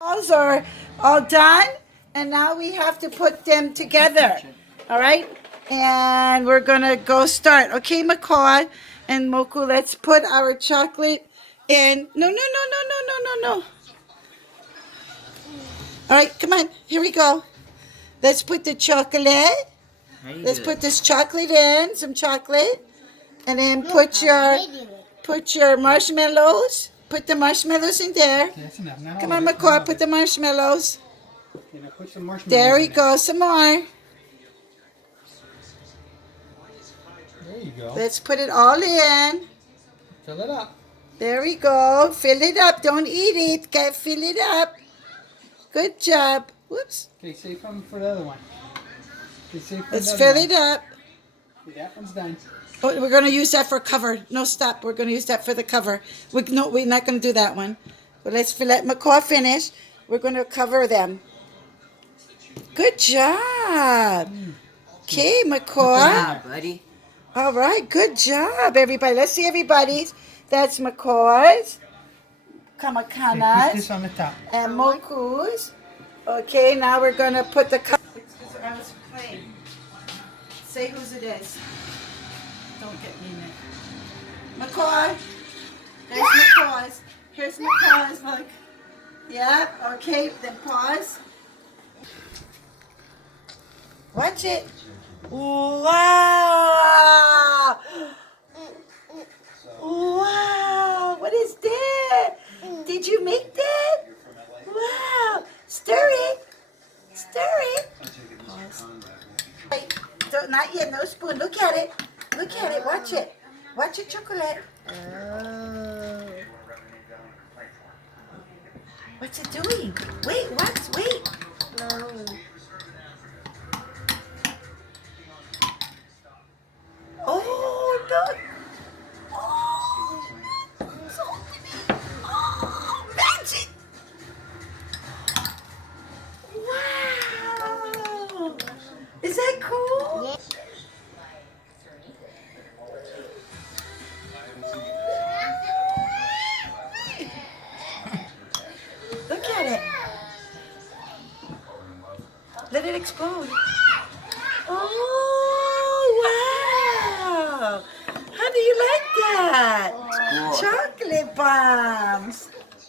Balls are all done, and now we have to put them together. All right, and we're gonna go start. Okay, Makoa and Moku, let's put our chocolate in. No, no, no, no, no, no, no, no. All right, come on. Here we go. Let's put the chocolate. Let's put this chocolate in, some chocolate, and then put your marshmallows. Put the marshmallows in there. Okay, that's enough. Not Come all on, of it. Makoa, put the marshmallows. Okay, now put some marshmallows There we in go. Some more. There you go. Let's put it all in. Fill it up. There we go. Fill it up. Don't eat it. Fill it up. Good job. Whoops. Okay, save some for the other one. Okay, save for Let's the fill other it up. one. Okay, that one's done. Oh, we're going to use that for cover. No, stop. We're going to use that for the cover. No, we're not going to do that one. But let's let Makoa finish. We're going to cover them. Good job. Okay, Makoa. buddy. All right, good job, everybody. Let's see everybody's. That's Makoa's, Okay, put Kamakana's, this on the top. and Moku's. Okay, now we're going to put the... I was playing. Say whose it is. Don't get me in it. Makoa. There's Makoa's. Here's Makoa's, look. Yeah, okay, then pause. Watch it. Wow! Wow! What is that? Did you make that? Wow! Stir it. Stir it. Pause. Wait, not yet. No spoon. Look at it. Look at it. Watch it. Watch it, chocolate. Oh. What's it doing? Wait, what? Wait. No. Oh, no. Oh, oh, magic. Wow. Is that cool? Yeah. Look at it. Let it explode. Oh, wow. How do you like that? Cool. Chocolate bombs.